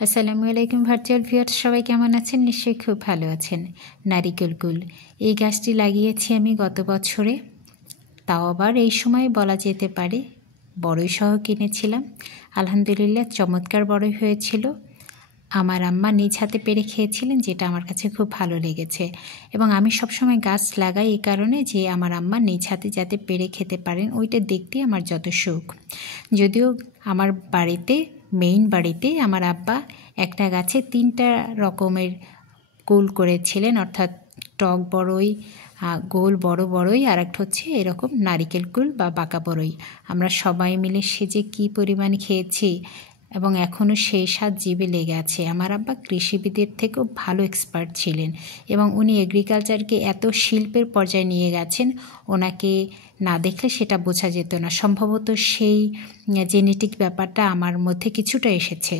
আসসালামু আলাইকুম virtual viewers, সবাই কেমন আছেন? নিশ্চয়ই খুব ভালো আছেন। নারিকেল কুল এই গাছটি লাগিয়েছি আমি গত বছরে, তাও আবার এই সময় বলা যেতে পারে বড়ই সহ কিনেছিলাম। আলহামদুলিল্লাহ চমৎকার বড়ই হয়েছিল। আমার আম্মা নিজ হাতে পেড়ে খেয়েছিলেন, যেটা আমার কাছে খুব ভালো লেগেছে। এবং আমি সবসময় গাছ লাগাই এই কারণে যে আমার আম্মা নিজ হাতে যাতে পেড়ে খেতে পারেন, ওইটা দেখতে আমার যত সুখ। যদিও আমার বাড়িতে মেইন বাড়িতে আমার আব্বা একটা গাছে 3টা রকমের কুল করেছিলেন, অর্থাৎ টক বড়ই, গোল বড় বড়ই, আর একটা হচ্ছে এরকম নারিকেল কুল বা বাঁকা বড়ই। আমরা সবাই মিলে সে যে কী পরিমাণ খেয়েছি এবং এখনও সেই স্বাদ জিভে লেগে আছে। আমার আব্বা কৃষিবিদের থেকেও ভালো এক্সপার্ট ছিলেন এবং উনি এগ্রিকালচারকে এত শিল্পের পর্যায়ে নিয়ে গেছেন, ওনাকে না দেখলে সেটা বোঝা যেত না। সম্ভবত সেই জেনেটিক ব্যাপারটা আমার মধ্যে কিছুটা এসেছে।